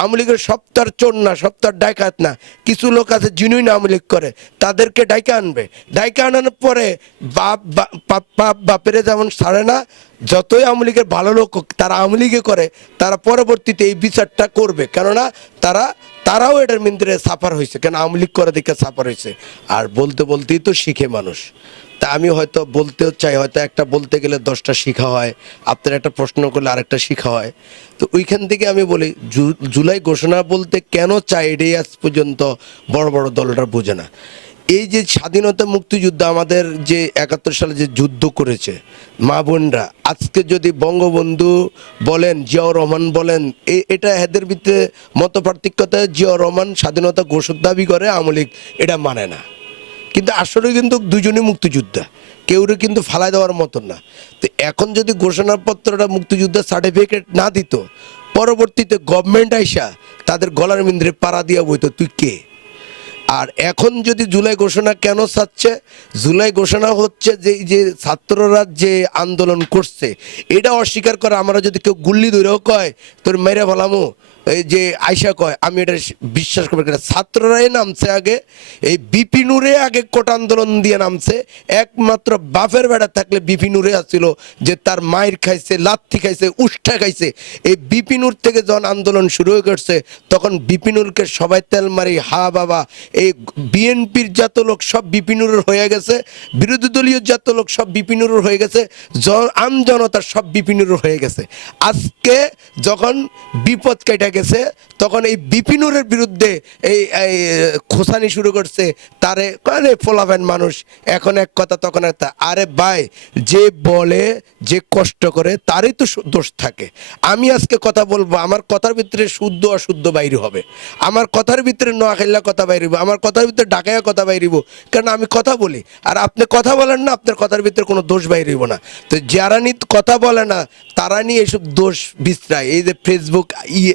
আওয়ামী লীগের সপ্তাহ চোর না সপ্তাহ ডাকাত না। কিছু লোক আছে জিনুইন আওয়ামী লীগ করে, তাদেরকে ডাইকা আনবে। ডাইকা আনানোর পরে বাপ বাপ- বাপ, বাপেরে যেমন ছাড়ে না, যতই আওয়ামী লীগের ভালো লোক তারা আওয়ামী লীগে করে, তারা পরবর্তীতে এই বিচারটা করবে। কেননা তারা, তারাও এটার মিন্দিরে সাফার হয়েছে। কেন আওয়ামী লীগ করে দিকে সাফার হয়েছে। আর বলতে বলতেই তো শিখে মানুষ। তা আমি হয়তো বলতেও চাই, হয়তো একটা বলতে গেলে দশটা শিখা হয়, আপনার একটা প্রশ্ন করলে আরেকটা শিখা হয়। তো ওইখান থেকে আমি বলি জুলাই ঘোষণা বলতে কেন চাই এটাই আজ পর্যন্ত বড় বড় দলটা বোঝে না? এই যে স্বাধীনতা মুক্তিযুদ্ধ আমাদের যে একাত্তর সালে যে যুদ্ধ করেছে, মা বোনরা, আজকে যদি বঙ্গবন্ধু বলেন, জিয়াউর রহমান বলেন এটা এদের ভিতরে মত পার্থক্যতা জিয়াউর রহমান স্বাধীনতা ঘোষক দাবি করে, আওয়ামী লীগ এটা মানে না। কিন্তু আসলে কিন্তু দুজনই মুক্তিযোদ্ধা। কেউরে কিন্তু ফালাই দেওয়ার মতন না। তো এখন যদি ঘোষণাপত্রটা মুক্তিযুদ্ধের সার্টিফিকেট না দিত, পরবর্তীতে গভর্নমেন্ট আইসা তাদের গলার মিন্দ্রে পাড়া দিয়া বইতো, তুই কে? আর এখন যদি জুলাই ঘোষণা কেন চাচ্ছে জুলাই ঘোষণা হচ্ছে যে যে ছাত্ররা যে আন্দোলন করছে, এটা অস্বীকার করে আমরা যদি কেউ গুল্লি ধরেও কয়, তোর মেরে ফেলামো এই যে আয়সা কয়, আমি এটা বিশ্বাস করব না ছাত্ররাই নামছে আগে, এই বিপিনুরে আগে কোট আন্দোলন দিয়ে নামছে, একমাত্র বাফের বেড়া থাকলে বিপিনুরে আসছিল, যে তার মায়ের খাইছে লাথি খাইছে, উষ্ঠা খাইছে। এই বিপিনুর থেকে যখন আন্দোলন শুরু হয়ে গেছে, তখন বিপিনুরকে সবাই তেল মারি, হা বাবা, এই বিএনপির যত লোক সব বিপিনুরের হয়ে গেছে, বিরোধী দলীয় যত লোক সব বিপিনুরের হয়ে গেছে আম জনতার সব বিপিনুরের হয়ে গেছে। আজকে যখন বিপদ কেটে গেছে, তখন এই বিপিনুরের বিরুদ্ধে এই খোসানি শুরু করছে, তারে আরে ফোলাবেন মানুষ। এখন এক কথা, তখন একটা, আরে ভাই, যে বলে, যে কষ্ট করে, তারই তো দোষ থাকে। আমি আজকে কথা বলব, আমার কথার ভিতরে শুদ্ধ, অশুদ্ধ বাইরে হবে। আমার কথার ভিতরে নোয়াখাইলা কথা বাইরিব আমার কথার ভিতরে ডাকাইয়া কথা বাইরিব কারণ আমি কথা বলি? আর আপনি কথা বলেন না, আপনার কথার ভিতরে কোনো দোষ বাইরিব না। তো যারা নিয়ে কথা বলে না, তারা নিয়ে এসব দোষ বিস্তায় এই যে ফেসবুক ইয়ে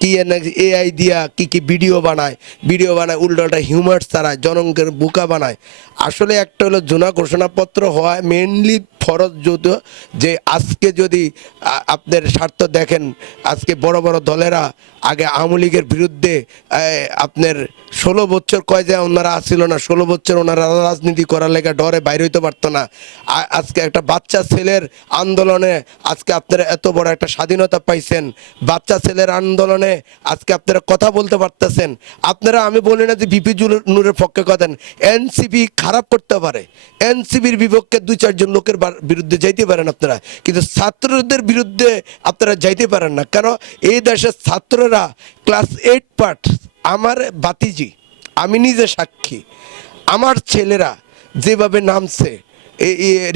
কি এআই দিয়া কি কি ভিডিও বানায় ভিডিও বানায় উল্টোটা হিউমার ছাড়ায় জনগণের বোকা বানায়। আসলে একটা হলো জোনা ঘোষণাপত্র হয় মেনলি ফরজ যদিও যে আজকে যদি আপনার স্বার্থ দেখেন, আজকে বড় বড় দলেরা আগে আওয়ামী লীগের বিরুদ্ধে আপনার ষোলো বছর কয় যে ওনারা আসছিল না, ষোলো বছর ওনারা রাজনীতি করার লেগে ডরে বাইরে হইতে পারতো না। আজকে একটা বাচ্চা ছেলের আন্দোলনে আজকে আপনারা এত বড় একটা স্বাধীনতা পাইছেন। বাচ্চা ছেলের আন্দোলনে আজকে আপনারা কথা বলতে পারতেছেন। আপনারা, আমি বলি না যে বিপি নূরের পক্ষে কথা এনসিপি খারাপ করতে পারে। এনসিপির বিপক্ষে দুই চারজন লোকের বিরুদ্ধে যাইতে পারেন আপনারা। কিন্তু ছাত্রদের বিরুদ্ধে আপনারা যাইতে পারেন না। কেন? এই দেশের ছাত্ররা ক্লাস এইট পাঠ আমার বাতিজি, আমি নিজে সাক্ষী। আমার ছেলেরা যেভাবে নামছে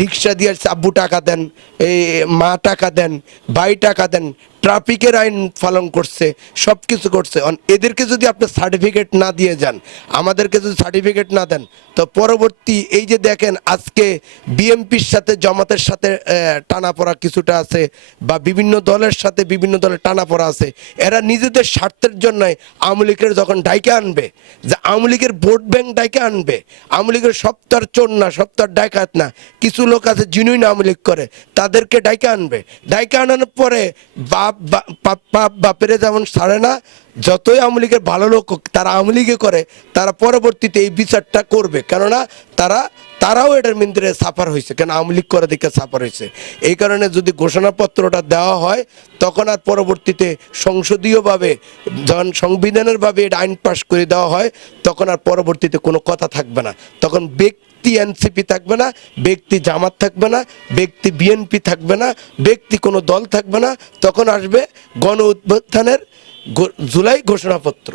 রিক্সা দিয়ে আব্বু টাকা দেন এই মা টাকা দেন, ভাই টাকা দেন ট্রাফিকের আইন পালন করছে সব কিছু করছে এদেরকে যদি আপনি সার্টিফিকেট না দিয়ে যান, আমাদেরকে যদি সার্টিফিকেট না দেন, তো পরবর্তী এই যে দেখেন আজকে বিএমপির সাথে, জমাতের সাথে টানা পড়া কিছুটা আছে, বা বিভিন্ন দলের সাথে বিভিন্ন দলের টানা পড়া আছে, এরা নিজেদের স্বার্থের জন্যই আওয়ামী লীগের যখন ডাইকে আনবে, যে আওয়ামী লীগের ভোট ব্যাংক ডাইকে আনবে, আওয়ামী লীগের সপ্তাহ চোর না সপ্তাহ ডাকাত না, কিছু লোক আছে জিনুইন আওয়ামী লীগ করে, তাদেরকে ডাইকে আনবে। ডাইকে আনানোর পরে বা- বাপ- বাপ বাপেরে যেমন ছাড়ে না যতই আওয়ামী লীগের ভালো লোক তারা আওয়ামী লীগে করে, তারা পরবর্তীতে এই বিচারটা করবে। কেননা তারা, তারাও এটার মিন্দিরে সাফার হয়েছে, কেন আওয়ামী লীগ করে দিকে সাফার হয়েছে। এই কারণে যদি ঘোষণাপত্রটা দেওয়া হয়, তখন আর পরবর্তীতে সংসদীয়ভাবে, যখন সংবিধানের ভাবে এটা আইন পাশ করে দেওয়া হয়, তখন আর পরবর্তীতে কোনো কথা থাকবে না। তখন ব্যক্তি এনসিপি থাকবে না, ব্যক্তি জামাত থাকবে না, ব্যক্তি বিএনপি থাকবে না, ব্যক্তি কোনো দল থাকবে না, তখন আসবে গণ উত্থানের জুলাই ঘোষণাপত্র।